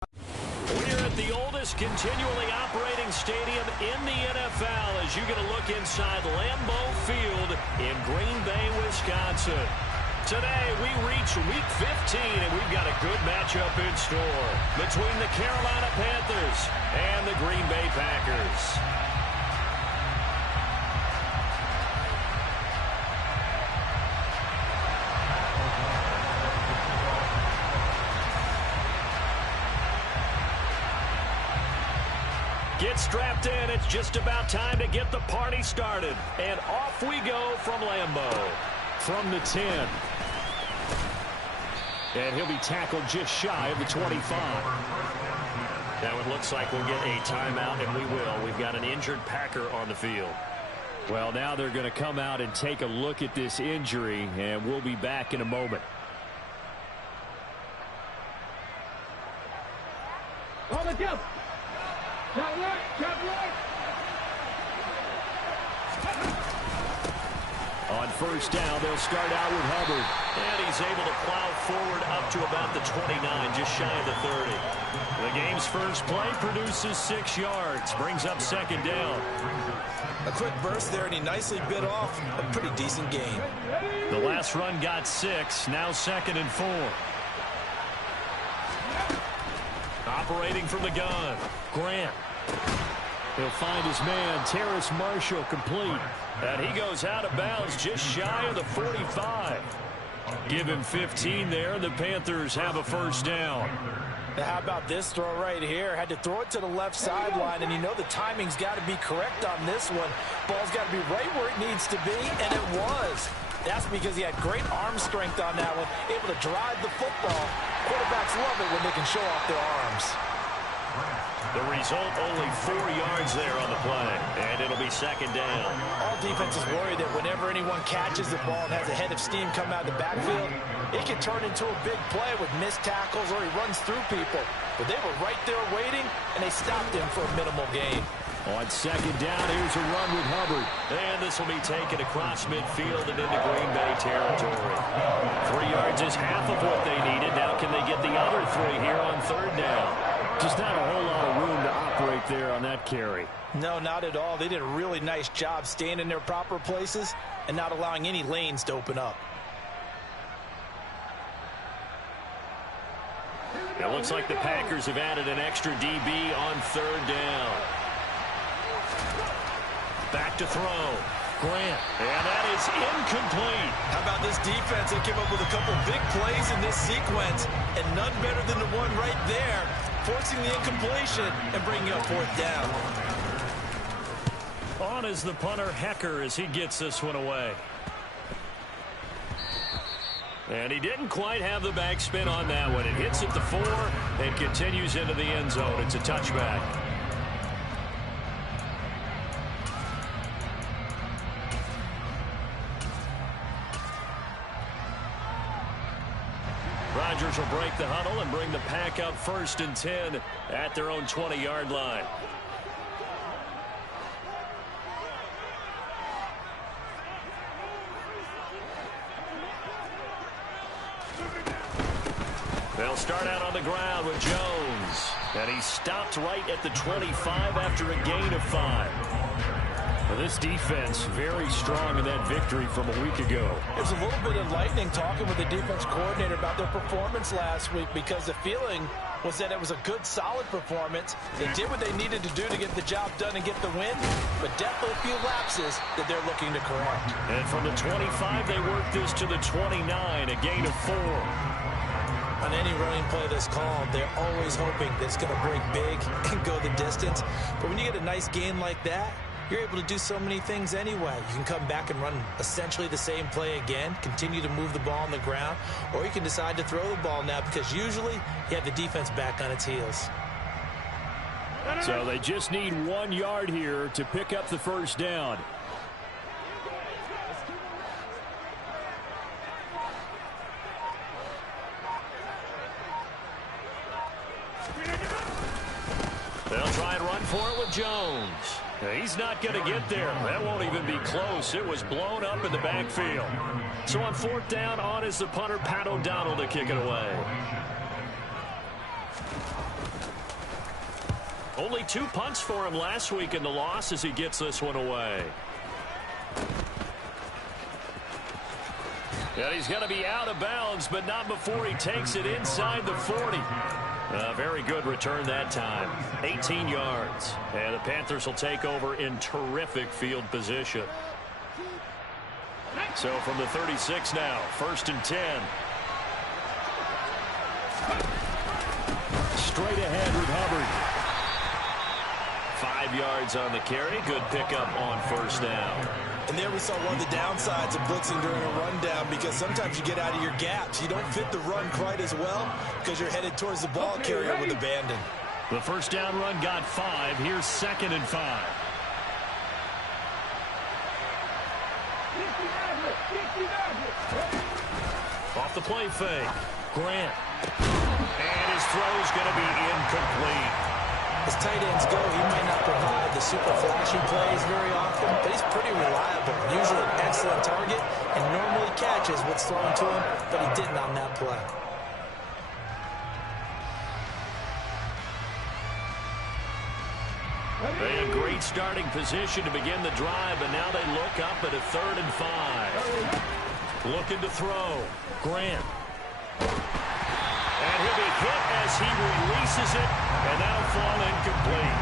We're at the oldest continually operating stadium in the NFL as you get a look inside Lambeau Field in Green Bay, Wisconsin. Today, we reach Week 15, and we've got a good matchup in store between the Carolina Panthers and the Green Bay Packers. Get strapped in. It's just about time to get the party started. And off we go from Lambeau. From the 10. And he'll be tackled just shy of the 25. Now it looks like we'll get a timeout, and we will. We've got an injured Packer on the field. Well, now they're going to come out and take a look at this injury, and we'll be back in a moment. On the jump. On first down, they'll start out with Hubbard. And he's able to plow forward up to about the 29, just shy of the 30. The game's first play produces 6 yards, brings up second down. A quick burst there, and he nicely bit off a pretty decent gain. The last run got 6, now 2nd and 4. Operating from the gun, Grant. He'll find his man, Terrace Marshall, complete. And he goes out of bounds just shy of the 45. Give him 15 there, and the Panthers have a first down. Now how about this throw right here? Had to throw it to the left sideline, and you know the timing's got to be correct on this one. Ball's got to be right where it needs to be, and it was. That's because he had great arm strength on that one, able to drive the football. Quarterbacks love it when they can show off their arms. The result, only 4 yards there on the play, and it'll be second down. All defenses worry that whenever anyone catches the ball and has a head of steam come out of the backfield, it can turn into a big play with missed tackles or he runs through people. But they were right there waiting, and they stopped him for a minimal gain. On second down, here's a run with Hubbard. And this will be taken across midfield and into Green Bay territory. 3 yards is half of what they needed. Now can they get the other 3 here on third down? Just not a whole lot of room to operate there on that carry. No, not at all. They did a really nice job staying in their proper places and not allowing any lanes to open up. It looks like the Packers have added an extra DB on third down. Back to throw. Grant. And that is incomplete. How about this defense? They came up with a couple big plays in this sequence, and none better than the one right there, forcing the incompletion and bringing up fourth down. On is the punter, Hecker, as he gets this one away. And he didn't quite have the backspin on that one. It hits at the 4 and continues into the end zone. It's a touchback. Rodgers will break the huddle and bring the Pack up 1st and 10 at their own 20-yard line. They'll start out on the ground with Jones. And he stopped right at the 25 after a gain of 5. Well, this defense very strong in that victory from a week ago. It was a little bit enlightening talking with the defense coordinator about their performance last week, because the feeling was that it was a good, solid performance. They did what they needed to do to get the job done and get the win, but definitely a few lapses that they're looking to correct. And from the 25, they worked this to the 29, a gain of 4. On any running play that's called, they're always hoping that it's going to break big and go the distance. But when you get a nice gain like that, you're able to do so many things anyway. You can come back and run essentially the same play again, continue to move the ball on the ground, or you can decide to throw the ball now, because usually you have the defense back on its heels. So they just need 1 yard here to pick up the first down. They'll try and run for it with Jones. He's not going to get there. That won't even be close. It was blown up in the backfield. So on 4th down, on is the punter, Pat O'Donnell, to kick it away. Only 2 punts for him last week in the loss as he gets this one away. And he's going to be out of bounds, but not before he takes it inside the 40. Very good return that time. 18 yards. And the Panthers will take over in terrific field position. So from the 36 now, 1st and 10. Straight ahead with Hubbard. 5 yards on the carry. Good pickup on 1st down. And there we saw one of the downsides of blitzing during a rundown, because sometimes you get out of your gaps. You don't fit the run quite as well because you're headed towards the ball carrier with abandon. The 1st down run got 5. Here's 2nd and 5. Off the play fake. Grant. And his throw's going to be incomplete. As tight ends go, he might not provide the super flashy plays very often, but he's pretty reliable. Usually an excellent target and normally catches what's thrown to him, but he didn't on that play. They had a great starting position to begin the drive, but now they look up at a 3rd and 5. Looking to throw. Grant. And he'll be hit as he releases it, and that'll fall incomplete.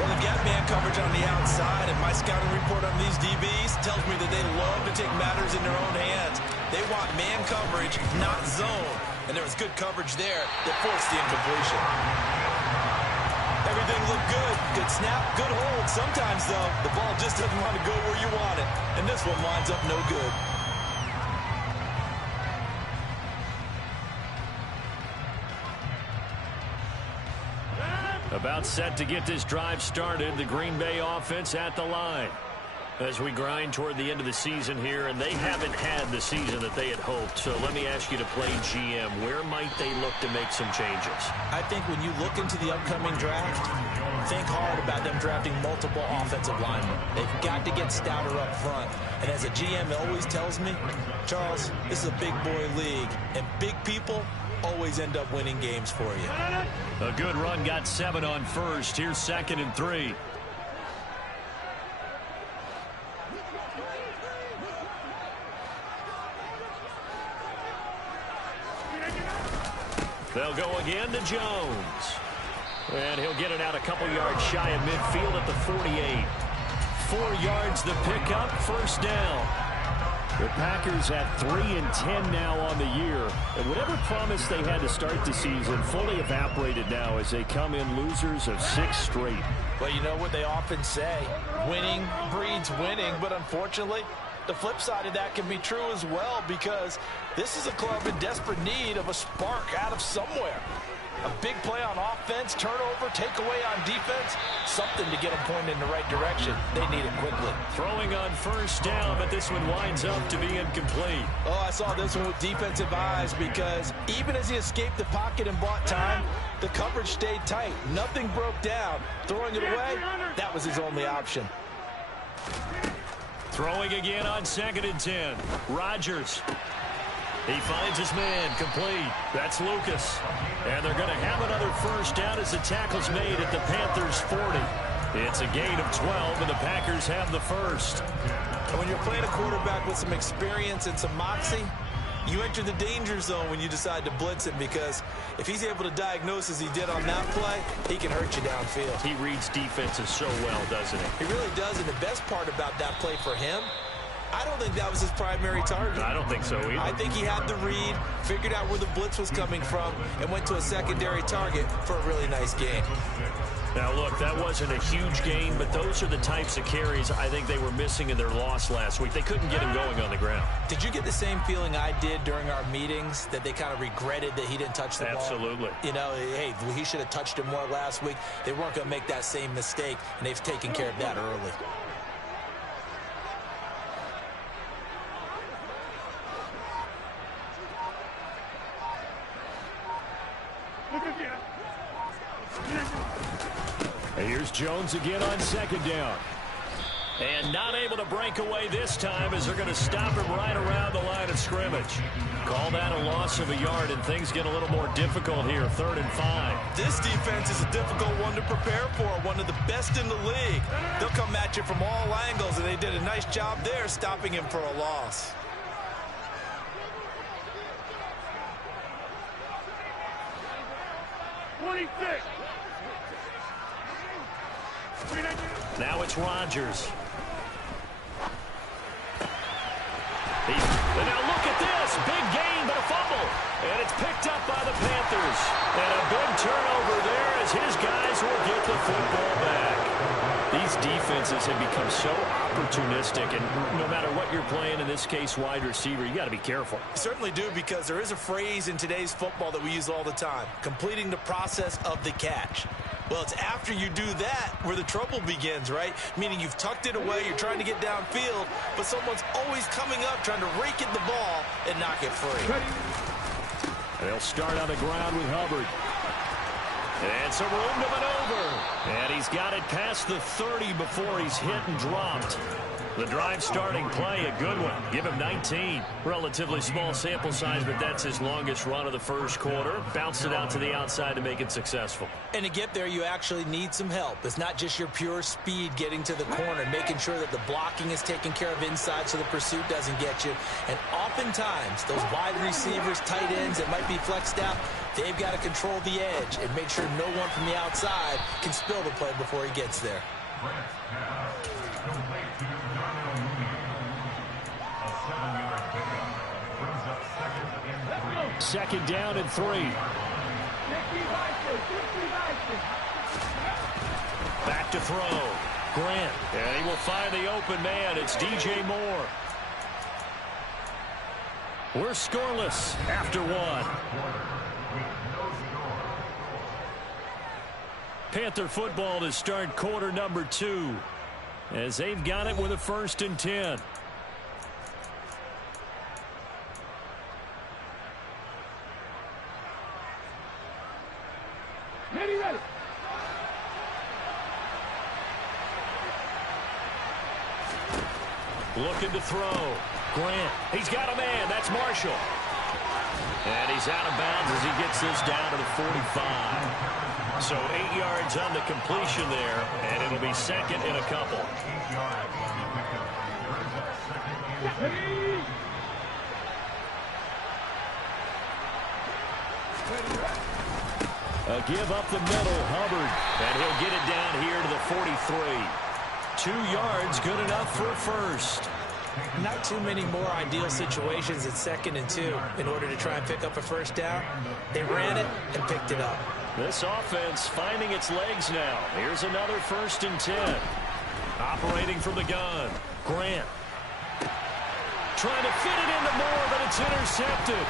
Well, they've got man coverage on the outside, and my scouting report on these DBs tells me that they love to take matters in their own hands. They want man coverage, not zone. And there was good coverage there that forced the incompletion. Everything looked good. Good snap, good hold. Sometimes, though, the ball just doesn't want to go where you want it. And this one winds up no good. About set to get this drive started, the Green Bay offense at the line. As we grind toward the end of the season here, and they haven't had the season that they had hoped. So let me ask you to play GM. Where might they look to make some changes? I think when you look into the upcoming draft, think hard about them drafting multiple offensive linemen. They've got to get stouter up front. And as a GM always tells me, Charles, this is a big boy league, and big people always end up winning games for you. A good run got 7 on 1st. Here's 2nd and 3. They'll go again to Jones. And he'll get it out a couple yards shy of midfield at the 48. 4 yards the pickup, 1st down. The Packers at 3-10 now on the year. And whatever promise they had to start the season fully evaporated now as they come in losers of 6 straight. Well, you know what they often say, winning breeds winning, but unfortunately, the flip side of that can be true as well, because this is a club in desperate need of a spark out of somewhere. A big play on offense, turnover, takeaway on defense, something to get them pointed in the right direction. They need it quickly. Throwing on 1st down, but this one winds up to be incomplete. Oh, I saw this one with defensive eyes, because even as he escaped the pocket and bought time, the coverage stayed tight. Nothing broke down. Throwing it away, that was his only option. Throwing again on 2nd and 10. Rodgers. He finds his man, complete. That's Lucas. And they're going to have another 1st down as the tackle's made at the Panthers' 40. It's a gain of 12, and the Packers have the 1st. And when you're playing a quarterback with some experience and some moxie, you enter the danger zone when you decide to blitz him, because if he's able to diagnose as he did on that play, he can hurt you downfield. He reads defenses so well, doesn't he? He really does, and the best part about that play for him, I don't think that was his primary target. I don't think so either. I think he had the read, figured out where the blitz was coming from, and went to a secondary target for a really nice gain. Now, look, that wasn't a huge gain, but those are the types of carries I think they were missing in their loss last week. They couldn't get him going on the ground. Did you get the same feeling I did during our meetings, that they kind of regretted that he didn't touch the ball? Absolutely. You know, hey, he should have touched it more last week. They weren't going to make that same mistake, and they've taken care of that early. Here's Jones again on 2nd down. And not able to break away this time as they're going to stop him right around the line of scrimmage. Call that a loss of a yard, and things get a little more difficult here, 3rd and 5. This defense is a difficult one to prepare for, one of the best in the league. They'll come at you from all angles, and they did a nice job there stopping him for a loss. Now it's Rodgers. And now look at this. Big gain, but a fumble. And it's picked up by the Panthers. And a big turnover there as his guys will get the football back. These defenses have become so opportunistic, and no matter what you're playing, in this case wide receiver, you got to be careful. You certainly do, because there is a phrase in today's football that we use all the time: completing the process of the catch. Well, it's after you do that where the trouble begins, right? Meaning you've tucked it away, you're trying to get downfield, but someone's always coming up trying to rake at the ball and knock it free. They'll start on the ground with Hubbard. And some room to maneuver. And he's got it past the 30 before he's hit and dropped. The drive starting play, a good one. Give him 19. Relatively small sample size, but that's his longest run of the first quarter. Bounced it out to the outside to make it successful. And to get there, you actually need some help. It's not just your pure speed getting to the corner, making sure that the blocking is taken care of inside so the pursuit doesn't get you. And oftentimes, those wide receivers, tight ends that might be flexed out, they've got to control the edge and make sure no one from the outside can spill the play before he gets there. Second down and 3. Back to throw. Grant. And he will find the open man. It's DJ Moore. We're scoreless after 1. Panther football to start quarter number 2, as they've got it with a 1st and 10. Ready. Looking to throw. Grant. He's got a man. That's Marshall. And he's out of bounds as he gets this down to the 45. So 8 yards on the completion there, and it'll be second and a couple. A give up the middle, Hubbard. And he'll get it down here to the 43. 2 yards, good enough for a first. Not too many more ideal situations at 2nd and 2 in order to try and pick up a first down. They ran it and picked it up. This offense finding its legs now. Here's another 1st and 10. Operating from the gun. Grant. Trying to fit it into Moore, but it's intercepted.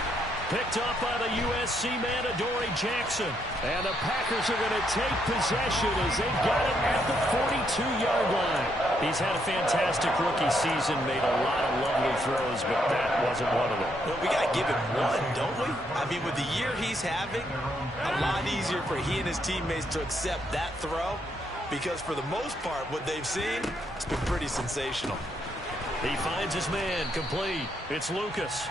Picked up by the USC man, Adoree Jackson. And the Packers are going to take possession as they've got it at the 42-yard line. He's had a fantastic rookie season, made a lot of lovely throws, but that wasn't one of them. Well, we got to give him one, don't we? I mean, with the year he's having, a lot easier for he and his teammates to accept that throw, because for the most part, what they've seen, it's been pretty sensational. He finds his man, complete. It's Lucas.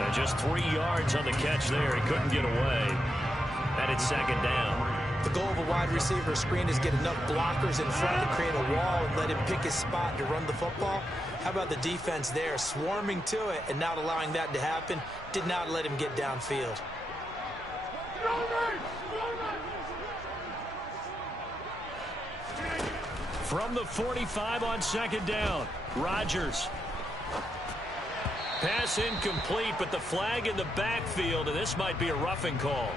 And just 3 yards on the catch there. He couldn't get away. And it's second down. The goal of a wide receiver screen is get enough blockers in front to create a wall and let him pick his spot to run the football. How about the defense there, swarming to it and not allowing that to happen? Did not let him get downfield. From the 45 on second down, Rodgers. Pass incomplete, but the flag in the backfield, and this might be a roughing call.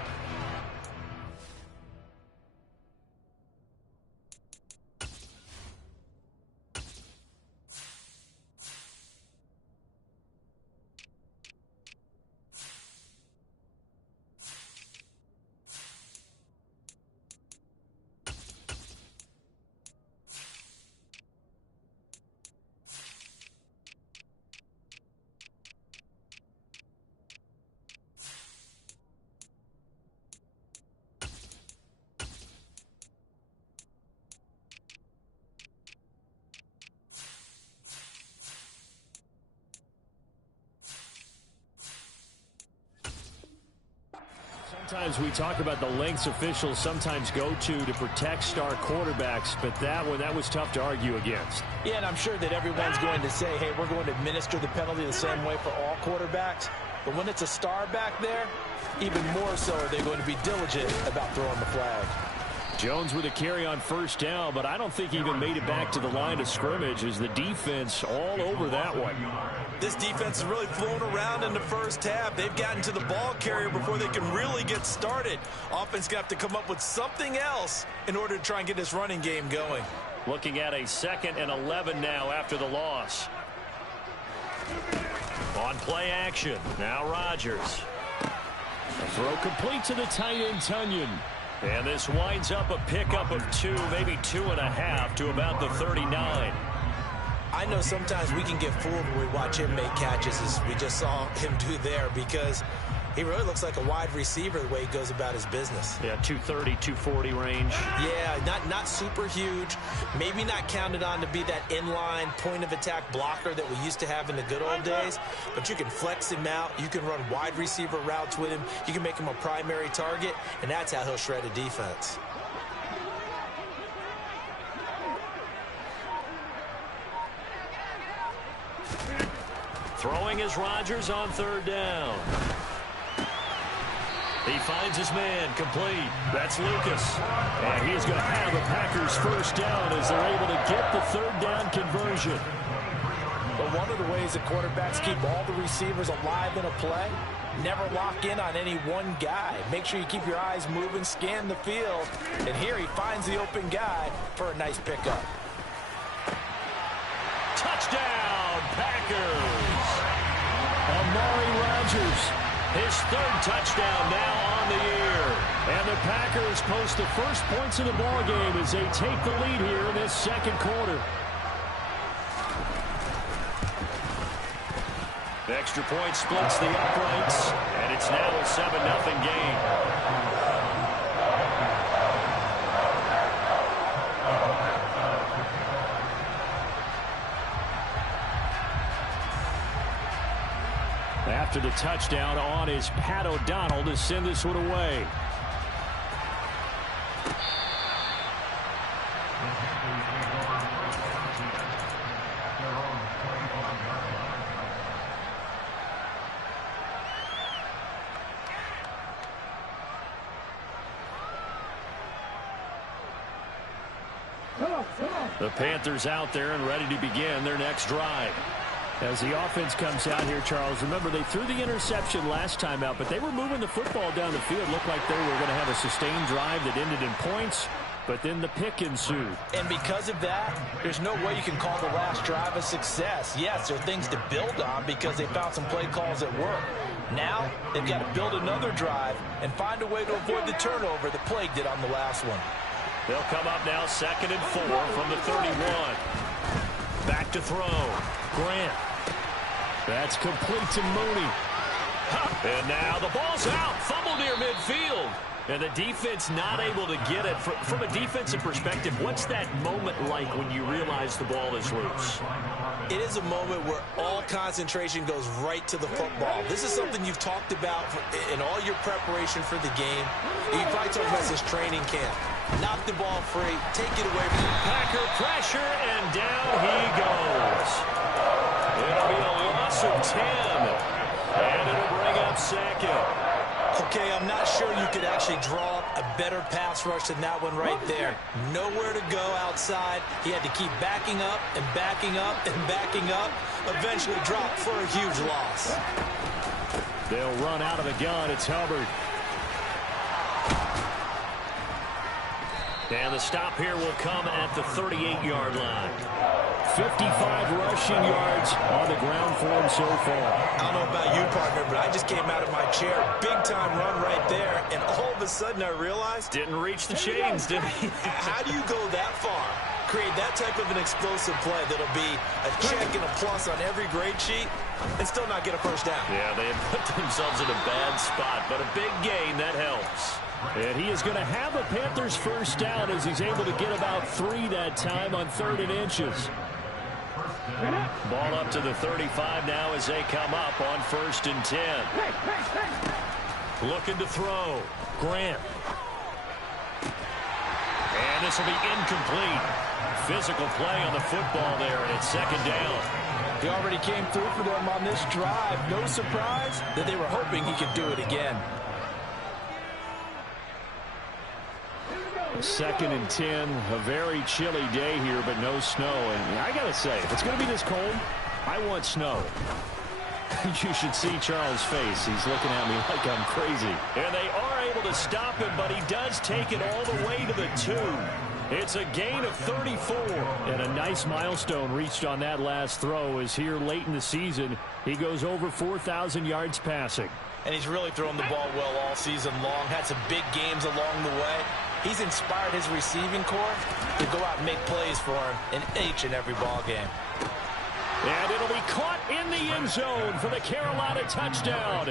Sometimes we talk about the lengths officials sometimes go to protect star quarterbacks, but that was tough to argue against. Yeah, and I'm sure that everyone's going to say, hey, we're going to administer the penalty the same way for all quarterbacks. But when it's a star back there, even more so are they going to be diligent about throwing the flag. Jones with a carry on first down, but I don't think he even made it back to the line of scrimmage as the defense all over that one. This defense is really flown around in the first half. They've gotten to the ball carrier before they can really get started. Offense going to have to come up with something else in order to try and get this running game going. Looking at a 2nd and 11 now after the loss. On play action, now Rodgers. A throw complete to the tight end, Tunyon. And this winds up a pickup of 2, maybe 2.5 to about the 39. I know sometimes we can get fooled when we watch him make catches, as we just saw him do there, because he really looks like a wide receiver the way he goes about his business. Yeah, 230, 240 range. Yeah, not super huge. Maybe not counted on to be that inline point-of-attack blocker that we used to have in the good old days. But you can flex him out. You can run wide receiver routes with him. You can make him a primary target, and that's how he'll shred a defense. Throwing is Rodgers on 3rd down. He finds his man, complete. That's Lucas. And he's going to have the Packers first down as they're able to get the 3rd down conversion. But one of the ways that quarterbacks keep all the receivers alive in a play, never lock in on any one guy. Make sure you keep your eyes moving, scan the field. And here he finds the open guy for a nice pickup. Touchdown, Packers. Amari Rodgers. His 3rd touchdown now on the year. And the Packers post the first points of the ballgame as they take the lead here in this 2nd quarter. The extra point splits the uprights, and it's now a 7-0 game. After the touchdown on is Pat O'Donnell to send this one away. The Panthers out there and ready to begin their next drive. As the offense comes out here, Charles, remember they threw the interception last time out, but they were moving the football down the field. Looked like they were going to have a sustained drive that ended in points, but then the pick ensued. And because of that, there's no way you can call the last drive a success. Yes, there are things to build on because they found some play calls that work. Now, they've got to build another drive and find a way to avoid the turnover that plagued it on the last one. They'll come up now 2nd and 4 from the 31. Back to throw. Grant. That's complete to Mooney. And now the ball's out. Fumble near midfield. And the defense not able to get it. From a defensive perspective, what's that moment like when you realize the ball is loose? It is a moment where all concentration goes right to the football. This is something you've talked about in all your preparation for the game. You probably talked about this training camp. Knock the ball free. Take it away from the Packer pressure, and down he goes. It'll be a loss of 10. And it'll bring up 2nd. Okay, I'm not sure you could actually draw up a better pass rush than that one right there. Nowhere to go outside. He had to keep backing up and backing up and backing up. Eventually dropped for a huge loss. They'll run out of the gun. It's Hubbard. And the stop here will come at the 38-yard line. 55 rushing yards on the ground for him so far. I don't know about you, partner, but I just came out of my chair. Big-time run right there, and all of a sudden I realized... Didn't reach the chains, did he? How do you go that far? Create that type of an explosive play that'll be a check and a plus on every grade sheet and still not get a first down. Yeah, they had put themselves in a bad spot, but a big gain, that helps. And he is going to have a Panthers first down as he's able to get about 3 that time on 3rd and inches. Ball up to the 35 now as they come up on 1st and 10. Looking to throw. Grant. And this will be incomplete. Physical play on the football there, and it's second down. He already came through for them on this drive. No surprise that they were hoping he could do it again. 2nd and 10, a very chilly day here, but no snow. And I got to say, if it's going to be this cold, I want snow. You should see Charles' face. He's looking at me like I'm crazy. And they are able to stop him, but he does take it all the way to the 2. It's a gain of 34. And a nice milestone reached on that last throw is here late in the season. He goes over 4,000 yards passing. And he's really thrown the ball well all season long. Had some big games along the way. He's inspired his receiving corps to go out and make plays for him in each and every ball game. And it'll be caught in the end zone for the Carolina touchdown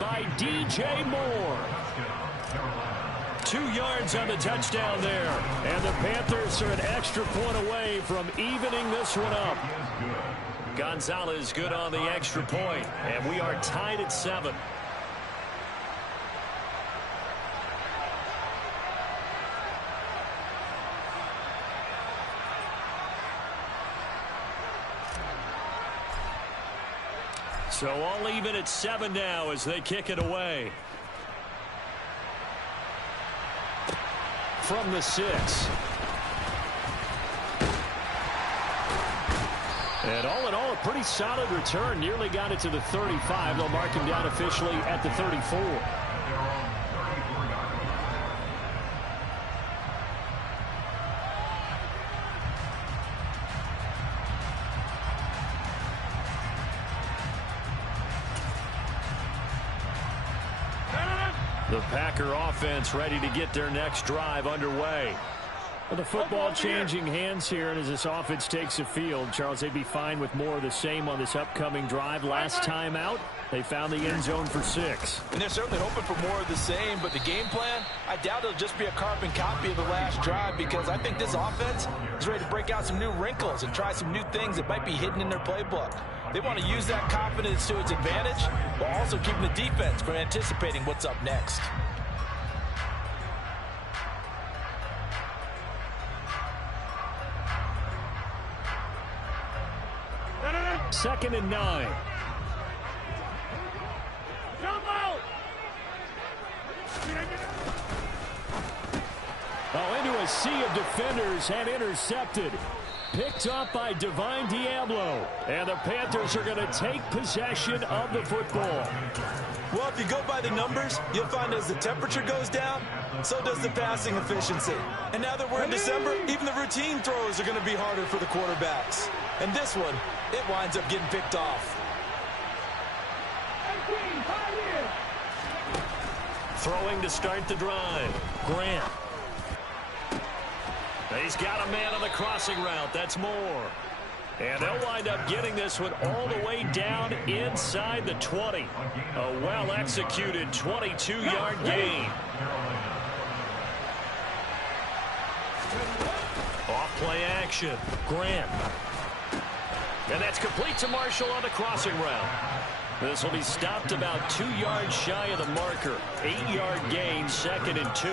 by DJ Moore. 2 yards on the touchdown there. And the Panthers are an extra point away from evening this one up. Gonzalez good on the extra point, and we are tied at 7. So all even at 7 now as they kick it away. From the 6. And all in all, a pretty solid return. Nearly got it to the 35. They'll mark him down officially at the 34. The Packer offense ready to get their next drive underway. Well, the football changing hands here, and as this offense takes the field, Charles, they'd be fine with more of the same on this upcoming drive. Last time out, they found the end zone for 6. And they're certainly hoping for more of the same, but the game plan, I doubt it'll just be a carbon copy of the last drive, because I think this offense is ready to break out some new wrinkles and try some new things that might be hidden in their playbook. They want to use that confidence to its advantage, while also keeping the defense from anticipating what's up next. Second and 9. Oh, into a sea of defenders and intercepted. Picked up by Divine Diablo. And the Panthers are going to take possession of the football. Well, if you go by the numbers, you'll find as the temperature goes down, so does the passing efficiency. And now that we're in December, even the routine throws are going to be harder for the quarterbacks. And this one, it winds up getting picked off. Throwing to start the drive. Grant. He's got a man on the crossing route. That's Moore. And they'll wind up getting this one all the way down inside the 20. A well-executed 22-yard gain. Off-play action. Grant. And that's complete to Marshall on the crossing route. This will be stopped about 2 yards shy of the marker. 8-yard gain, 2nd and 2.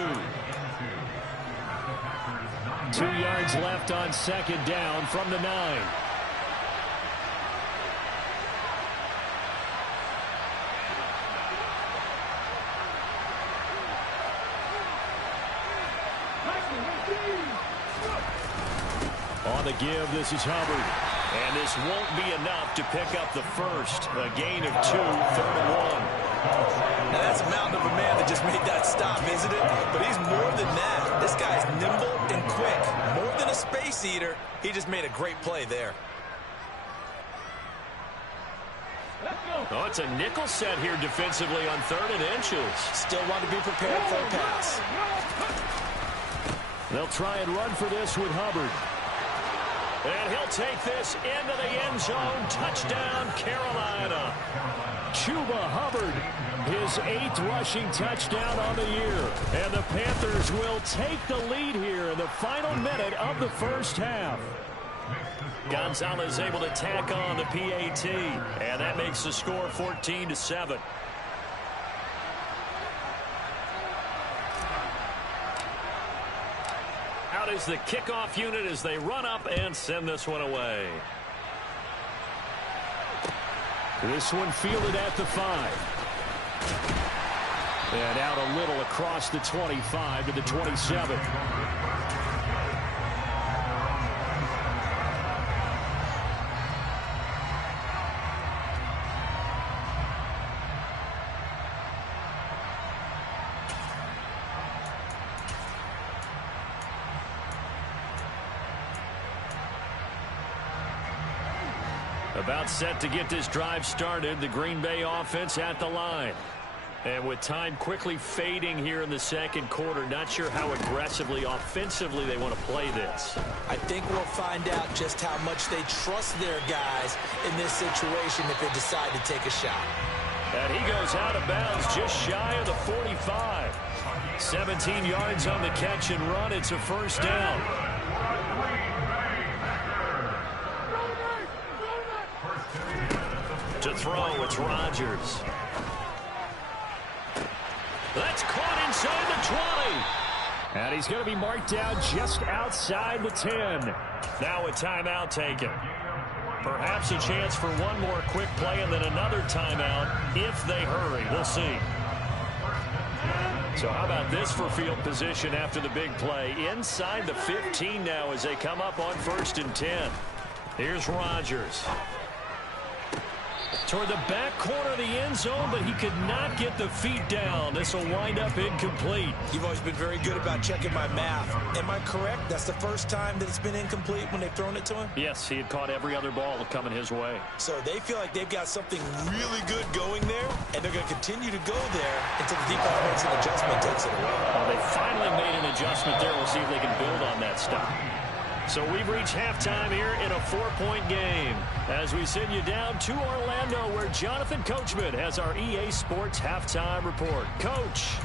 2 yards left on 2nd down from the 9. On the give, this is Hubbard. And this won't be enough to pick up the first. A gain of 2, 3rd and 1. Now that's a mountain of a man that just made that stop, isn't it? But he's more than that. This guy's nimble and quick. More than a space eater. He just made a great play there. Oh, it's a nickel set here defensively on 3rd and inches. Still want to be prepared for a pass. They'll try and run for this with Hubbard. And he'll take this into the end zone. Touchdown, Carolina. Chuba Hubbard, his 8th rushing touchdown on the year. And the Panthers will take the lead here in the final minute of the first half. Gonzalez able to tack on the PAT. And that makes the score 14-7. is the kickoff unit as they run up and send this one away. This one fielded at the 5. And out a little across the 25 to the 27. About set to get this drive started, the Green Bay offense at the line. And with time quickly fading here in the second quarter, not sure how aggressively, offensively they want to play this. I think we'll find out just how much they trust their guys in this situation if they decide to take a shot. And he goes out of bounds just shy of the 45. 17 yards on the catch and run. It's a first down. To throw, it's Rodgers. That's caught inside the 20. And he's going to be marked down just outside the 10. Now a timeout taken. Perhaps a chance for one more quick play and then another timeout if they hurry. We'll see. So how about this for field position after the big play? Inside the 15 now as they come up on 1st and 10. Here's Rodgers. Toward the back corner of the end zone, but he could not get the feet down. This will wind up incomplete. You've always been very good about checking my math. Am I correct? That's the first time that it's been incomplete when they've thrown it to him? Yes, he had caught every other ball coming his way. So they feel like they've got something really good going there, and they're going to continue to go there until the defense makes an adjustment, takes it away. Well, they finally made an adjustment there. We'll see if they can build on that stop. So we've reached halftime here in a 4-point game as we send you down to Orlando where Jonathan Coachman has our EA Sports halftime report. Coach.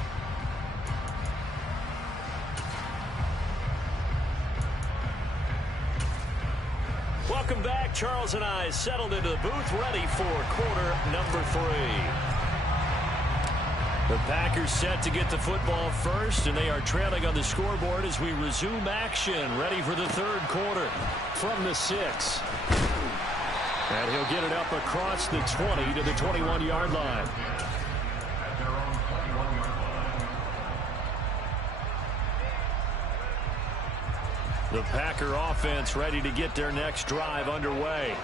Welcome back. Charles and I settled into the booth ready for quarter number 3. The Packers set to get the football first, and they are trailing on the scoreboard as we resume action, ready for the third quarter from the 6. And he'll get it up across the 20 to the 21-yard line. The Packer offense ready to get their next drive underway.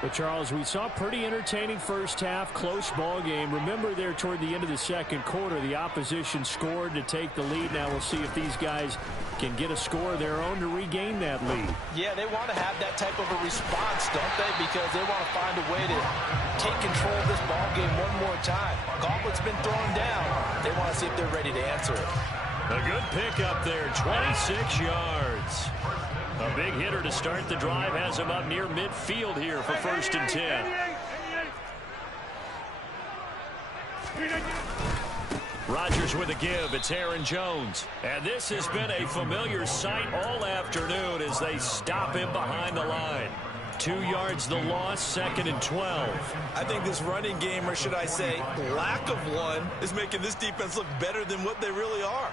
But, Charles, we saw a pretty entertaining first half, close ball game. Remember there toward the end of the second quarter, the opposition scored to take the lead. Now we'll see if these guys can get a score of their own to regain that lead. Yeah, they want to have that type of a response, don't they? Because they want to find a way to take control of this ball game one more time. Gauntlet's been thrown down. They want to see if they're ready to answer it. A good pickup there, 26 yards. A big hitter to start the drive has him up near midfield here for 1st and 10. Rodgers with a give. It's Aaron Jones. And this has been a familiar sight all afternoon as they stop him behind the line. 2 yards the loss, 2nd and 12. I think this running game, or should I say lack of one, is making this defense look better than what they really are.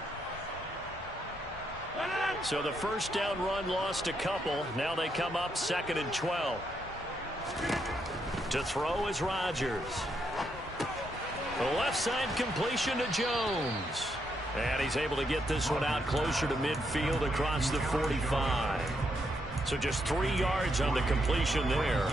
So the first down run lost a couple. Now they come up 2nd and 12. To throw is Rodgers. The left side completion to Jones. And he's able to get this one out closer to midfield across the 45. So just 3 yards on the completion there.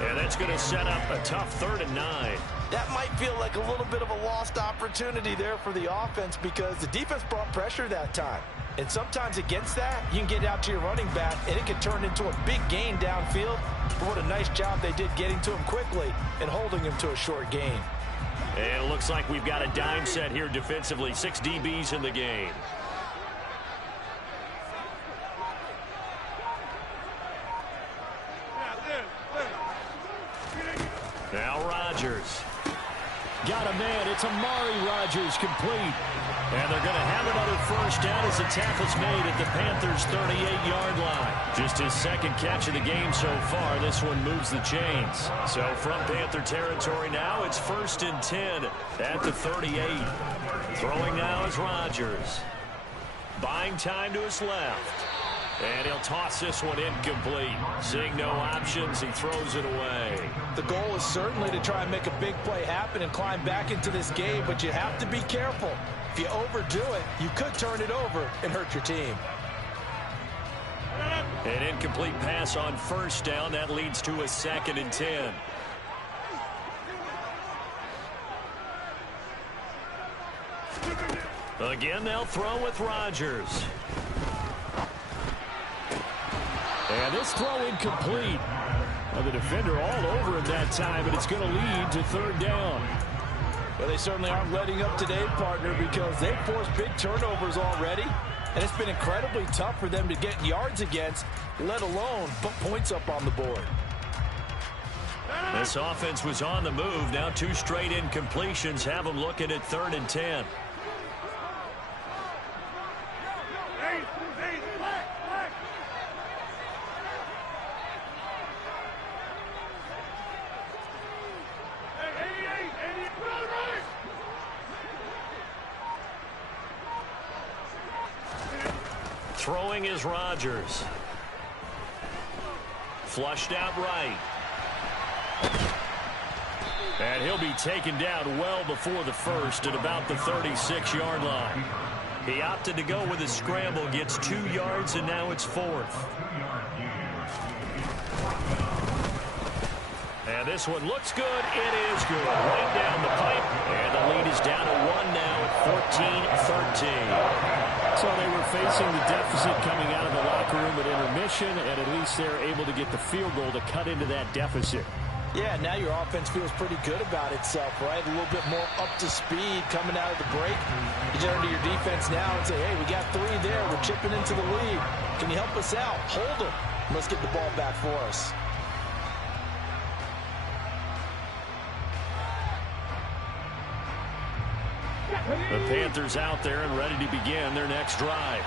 And that's going to set up a tough 3rd and 9. That might feel like a little bit of a lost opportunity there for the offense because the defense brought pressure that time. And sometimes against that, you can get out to your running back, and it can turn into a big gain downfield. But what a nice job they did getting to him quickly and holding him to a short gain. And it looks like we've got a dime set here defensively. 6 DBs in the game. Now Rodgers. Got a man. It's Amari Rodgers complete. And they're going to have another first down as the tackle's made at the Panthers' 38-yard line. Just his second catch of the game so far. This one moves the chains. So from Panther territory now, it's 1st and 10 at the 38. Throwing now is Rodgers. Buying time to his left. And he'll toss this one incomplete. Seeing no options, he throws it away. The goal is certainly to try and make a big play happen and climb back into this game, but you have to be careful. If you overdo it, you could turn it over and hurt your team. An incomplete pass on first down. That leads to a 2nd and 10. Again, they'll throw with Rodgers. And this throw incomplete. Well, the defender all over him that time, and it's going to lead to 3rd down. Well, they certainly aren't letting up today, partner, because they've forced big turnovers already. And it's been incredibly tough for them to get yards against, let alone put points up on the board. This offense was on the move. Now 2 straight incompletions have them looking at 3rd and 10. Throwing is Rodgers. Flushed out right. And he'll be taken down well before the first at about the 36-yard line. He opted to go with his scramble, gets 2 yards, and now it's 4th. And this one looks good. It is good. Right down the pipe. And the lead is down to 1 now at 14-13. So they were facing the deficit coming out of the locker room at intermission, and at least they're able to get the field goal to cut into that deficit. Yeah, now your offense feels pretty good about itself, right? A little bit more up to speed coming out of the break. You turn to your defense now and say, hey, we got 3 there. We're chipping into the lead. Can you help us out? Hold them. Let's get the ball back for us. The Panthers out there and ready to begin their next drive.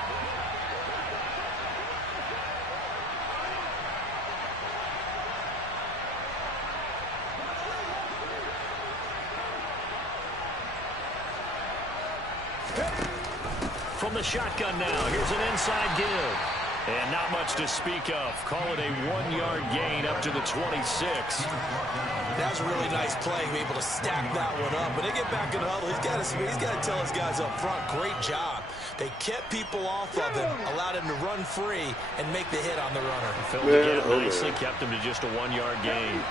From the shotgun now, here's an inside give. And not much to speak of. Call it a 1-yard gain up to the 26. That was a really nice play, be able to stack that one up. When they get back in the huddle, he's got to tell his guys up front, great job. They kept people off of him, allowed him to run free, and make the hit on the runner. Filled it nicely, kept him to just a 1-yard gain.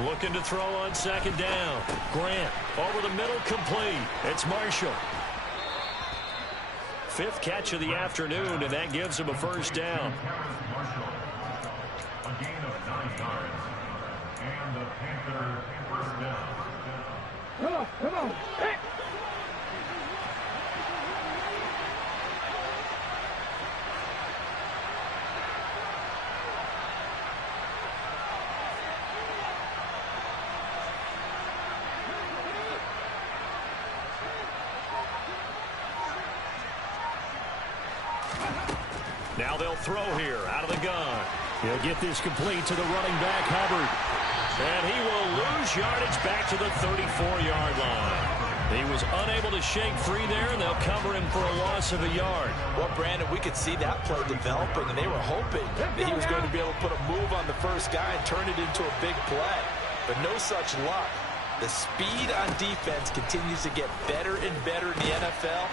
Looking to throw on 2nd down. Grant over the middle, complete. It's Marshall. 5th catch of the afternoon, and that gives him a 1st down. A gain of 9 yards, and the Panthers 1st down. Come on. Hey. Now they'll throw here out of the gun. He'll get this complete to the running back, Hubbard. And he will lose yardage back to the 34-yard line. He was unable to shake free there, and they'll cover him for a loss of a yard. Well, Brandon, we could see that play developing, and they were hoping that he was going to be able to put a move on the first guy and turn it into a big play. But no such luck. The speed on defense continues to get better and better in the NFL.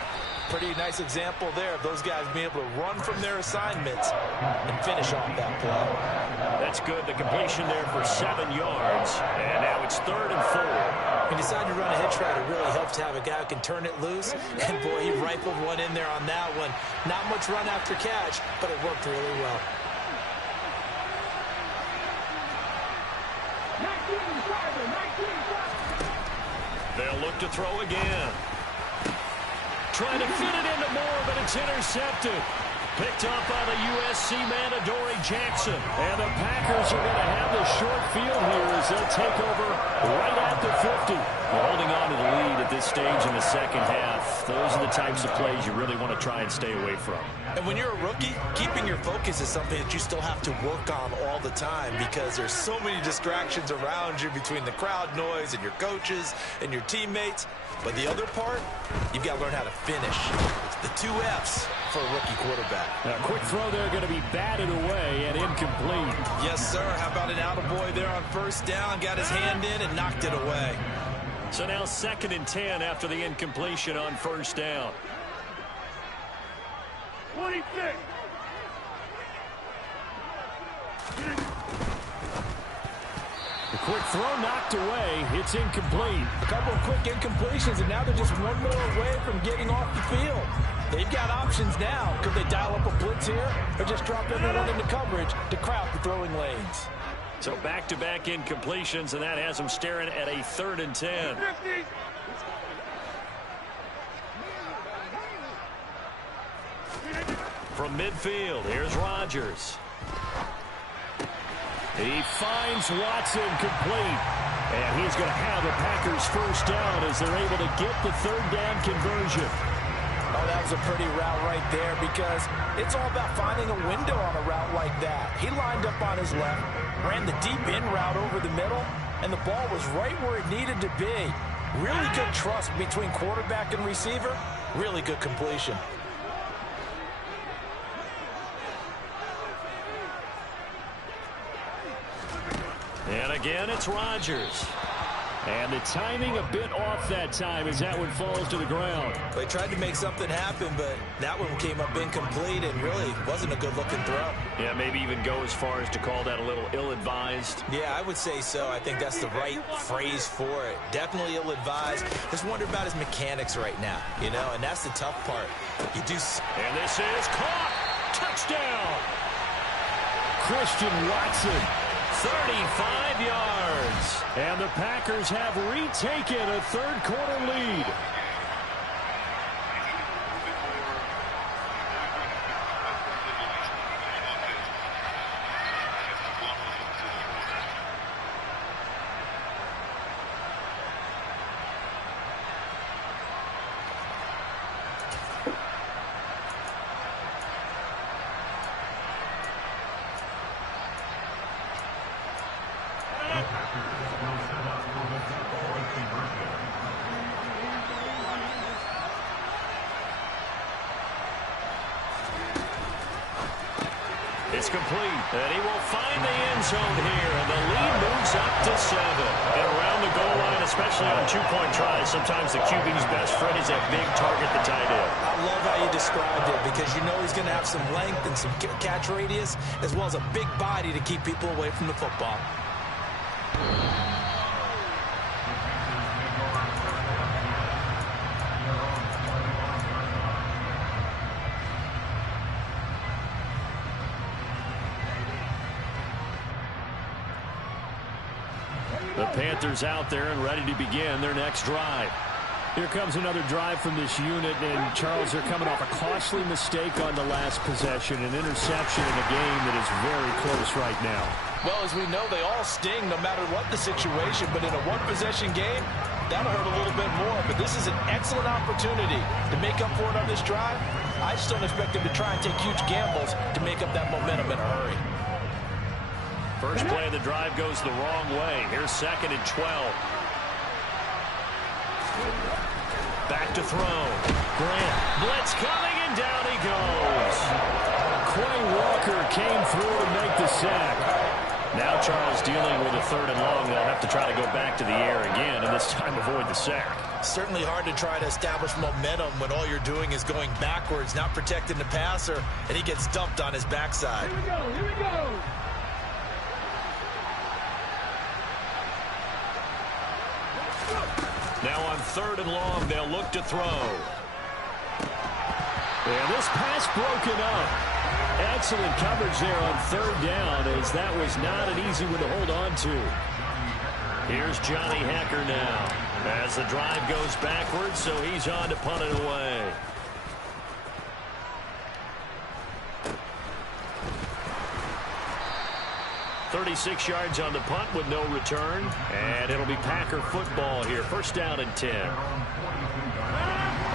Pretty nice example there of those guys being able to run from their assignments and finish off that play. That's good. The completion there for 7 yards. And now it's 3rd and 4. When you decide to run a hitch route, it really helps to have a guy who can turn it loose. And, boy, he rifled one in there on that one. Not much run after catch, but it worked really well. They'll look to throw again. Trying to fit it into Moore, but it's intercepted. Picked up by the USC man, Adoree Jackson. And the Packers are going to have the short field here as they'll take over right at the 50. Holding on to the lead at this stage in the second half. Those are the types of plays you really want to try and stay away from. And when you're a rookie, keeping your focus is something that you still have to work on all the time because there's so many distractions around you between the crowd noise and your coaches and your teammates. But the other part, you've got to learn how to finish. It's the 2 F's for a rookie quarterback. A quick throw there going to be batted away and incomplete. Yes, sir. How about an attaboy there on first down? Got his hand in and knocked it away. So now 2nd and 10 after the incompletion on first down. 26. The quick throw knocked away. It's incomplete. A couple of quick incompletions, and now they're just one more away from getting off the field. They've got options now. Could they dial up a blitz here or just drop everyone into coverage to crowd the throwing lanes? So back-to-back incompletions, and that has them staring at a 3rd and 10. 50. From midfield, here's Rodgers. He finds Watson complete. And he's going to have the Packers first down as they're able to get the 3rd down conversion. Oh, that was a pretty route right there because it's all about finding a window on a route like that. He lined up on his left, ran the deep in route over the middle, and the ball was right where it needed to be. Really good trust between quarterback and receiver. Really good completion. And again, it's Rodgers. And the timing a bit off that time as that one falls to the ground. They tried to make something happen, but that one came up incomplete and really wasn't a good-looking throw. Yeah, maybe even go as far as to call that a little ill-advised. Yeah, I would say so. I think that's the right phrase for it. Definitely ill-advised. Just wonder about his mechanics right now, you know, and that's the tough part. You do. And this is caught. Touchdown. Christian Watson. 35 yards. And the Packers have retaken a 3rd quarter lead. It's complete, and he will find the end zone here, and the lead moves up to 7. And around the goal line, especially on 2-point tries, sometimes the QB's best friend is that big target, the tight end. I love how you described it because you know he's going to have some length and some catch radius as well as a big body to keep people away from the football. The Panthers out there and ready to begin their next drive. Here comes another drive from this unit, and Charles, they're coming off a costly mistake on the last possession, an interception in a game that is very close right now. Well, as we know, they all sting no matter what the situation, but in a one-possession game, that'll hurt a little bit more. But this is an excellent opportunity to make up for it on this drive. I just don't expect them to try and take huge gambles to make up that momentum in a hurry. First play of the drive goes the wrong way. Here's 2nd and 12. Back to throw. Grant. Blitz coming, and down he goes. Quay Walker came through to make the sack. Now Charles dealing with a 3rd and long. They'll have to try to go back to the air again, and this time avoid the sack. Certainly hard to try to establish momentum when all you're doing is going backwards, not protecting the passer, and he gets dumped on his backside. Here we go. Here we go. Now on 3rd and long, they'll look to throw. And this pass broken up. Excellent coverage there on 3rd down, as that was not an easy one to hold on to. Here's Johnny Hacker now as the drive goes backwards, so he's on to punt it away. .36 yards on the punt with no return. And it'll be Packer football here. First down and 10.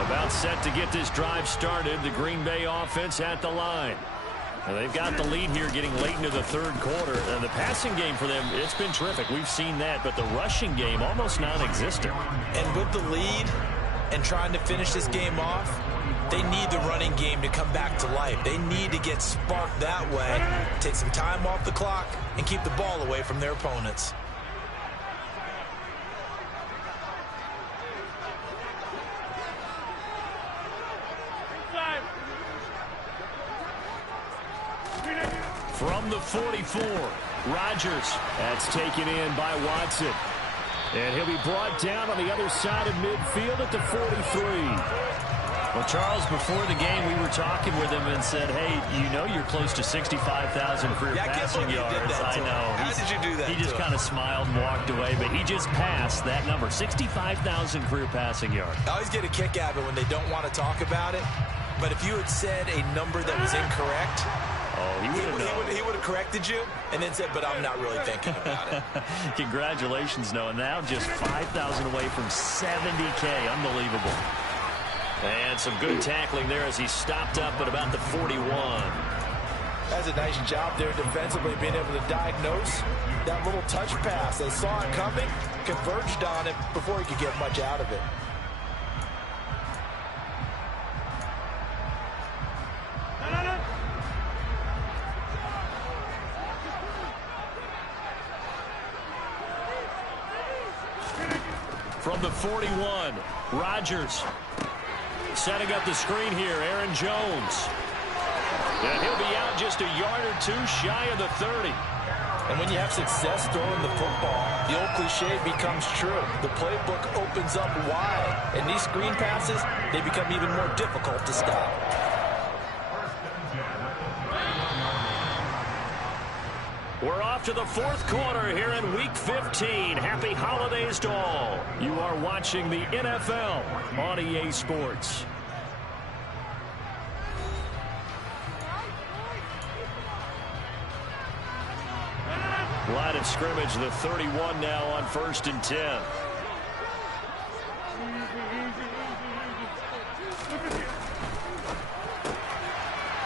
About set to get this drive started. The Green Bay offense at the line. Now they've got the lead here getting late into the 3rd quarter. And the passing game for them, it's been terrific. We've seen that. But the rushing game, almost non-existent. And with the lead, and trying to finish this game off, they need the running game to come back to life. They need to get sparked that way, take some time off the clock, and keep the ball away from their opponents. From the 44, Rodgers. That's taken in by Watson. And he'll be brought down on the other side of midfield at the 43. Well, Charles, before the game, we were talking with him and said, hey, you know you're close to 65,000 career passing yards. I know. How did you do that? He just kind of smiled and walked away, but he just passed that number, 65,000 career passing yards. I always get a kick out of it when they don't want to talk about it. But if you had said a number that was incorrect, he would have corrected you and then said, but I'm not really thinking about it. Congratulations, Noah. Now just 5,000 away from 70K. Unbelievable. And some good tackling there as he stopped up at about the 41. That's a nice job there defensively, being able to diagnose that little touch pass. They saw it coming, converged on it before he could get much out of it. From the 41, Rodgers setting up the screen here, Aaron Jones. And he'll be out just a yard or two shy of the 30. And when you have success throwing the football, the old cliche becomes true. The playbook opens up wide, and these screen passes, they become even more difficult to stop. We're off to the fourth quarter here in Week 15. Happy holidays to all. You are watching the NFL on EA Sports. Line of scrimmage, the 31 now on 1st and 10.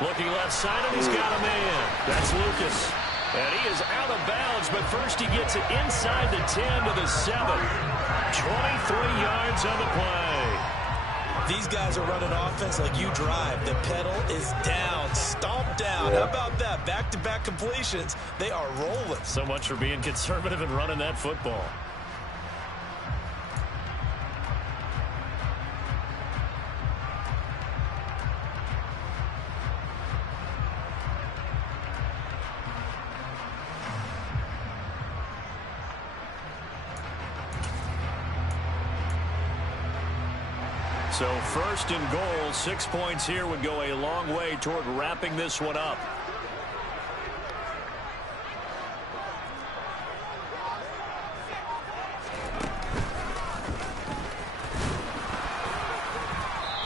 Looking left side, and he's got a man. That's Lucas. And he is out of bounds, but first he gets it inside the 10 to the 7. 23 yards on the play. These guys are running offense like you drive. The pedal is down, stomp down. How about that? Back-to-back completions. They are rolling. So much for being conservative and running that football. So 1st and goal, 6 points here would go a long way toward wrapping this one up.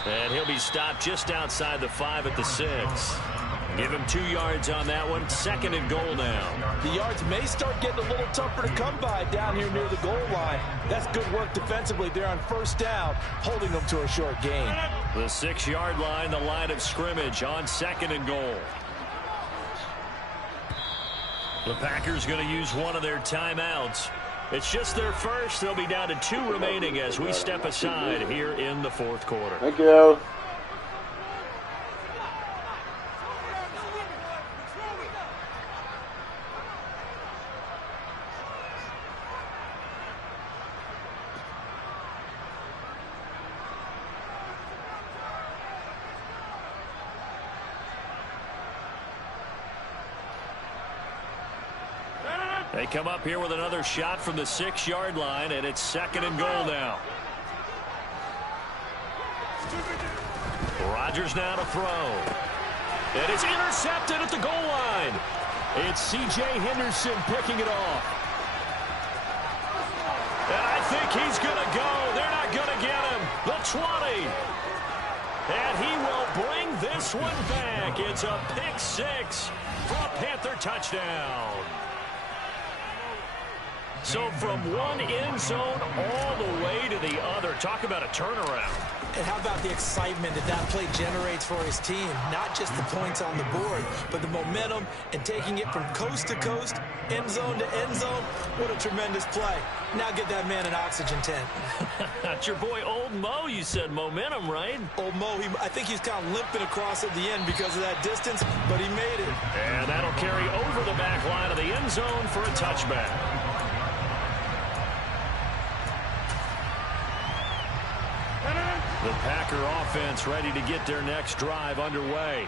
And he'll be stopped just outside the 5 at the 6. Give him 2 yards on that one. 2nd and goal now. The yards may start getting a little tougher to come by down here near the goal line. That's good work defensively there on 1st down, holding them to a short gain. The 6-yard line, the line of scrimmage on 2nd and goal. The Packers going to use one of their timeouts. It's just their first. They'll be down to 2 remaining as we step aside here in the 4th quarter. Thank you. They come up here with another shot from the 6-yard line, and it's 2nd and goal now. Rodgers now to throw. And it's intercepted at the goal line. It's C.J. Henderson picking it off. And I think he's going to go. They're not going to get him. The 20. And he will bring this one back. It's a pick 6 for a Panther touchdown. So from one end zone all the way to the other, Talk about a turnaround. And how about the excitement that that play generates for his team? Not just the points on the board, but the momentum and taking it from coast to coast, end zone to end zone. What a tremendous play. Now get that man an oxygen tent. That's your boy Old Mo, you said. Momentum, right? Old Mo, I think he's kind of limping across at the end because of that distance, but he made it. And that'll carry over the back line of the end zone for a touchback. The Packer offense ready to get their next drive underway.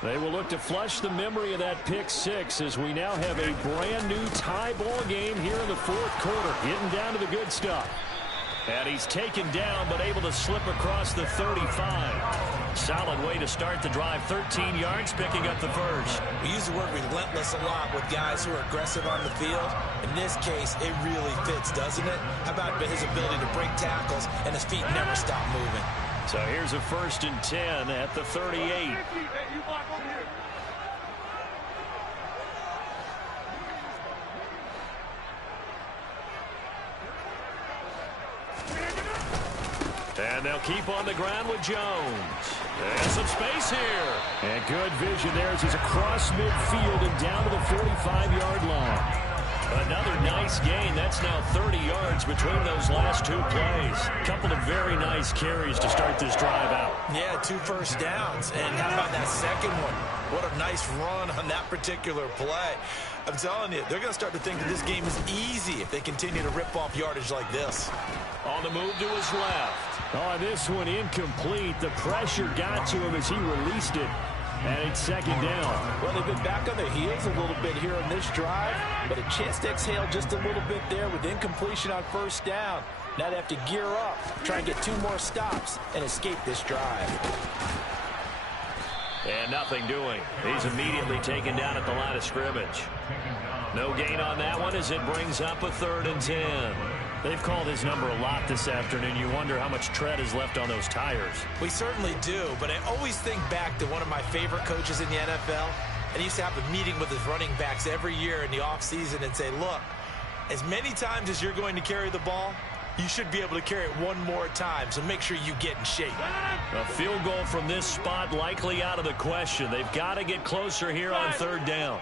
They will look to flush the memory of that pick six as we now have a brand new tie ball game here in the fourth quarter. Getting down to the good stuff. And he's taken down but able to slip across the 35. Solid way to start the drive. 13 yards, picking up the first. We use the word relentless a lot with guys who are aggressive on the field. In this case, it really fits, doesn't it? How about his ability to break tackles and his feet never stop moving? So here's a 1st and 10 at the 38. And they'll keep on the ground with Jones. And some space here. And good vision there as he's across midfield and down to the 45-yard line. Another nice gain. That's now 30 yards between those last two plays. Couple of very nice carries to start this drive out. Yeah, 2 first downs. And how about that second one? What a nice run on that particular play. I'm telling you, they're going to start to think that this game is easy if they continue to rip off yardage like this. On the move to his left. On this one, incomplete. The pressure got to him as he released it. And it's 2nd down. Well, they've been back on their heels a little bit here in this drive, but a chance to exhale just a little bit there with incompletion on 1st down. Now they have to gear up, try and get 2 more stops, and escape this drive. And nothing doing. He's immediately taken down at the line of scrimmage. No gain on that one as it brings up a 3rd and 10. They've called his number a lot this afternoon. You wonder how much tread is left on those tires. We certainly do, but I always think back to one of my favorite coaches in the NFL. And he used to have a meeting with his running backs every year in the offseason and say, look, as many times as you're going to carry the ball, you should be able to carry it 1 more time, so make sure you get in shape. A field goal from this spot likely out of the question. They've got to get closer here on 3rd down.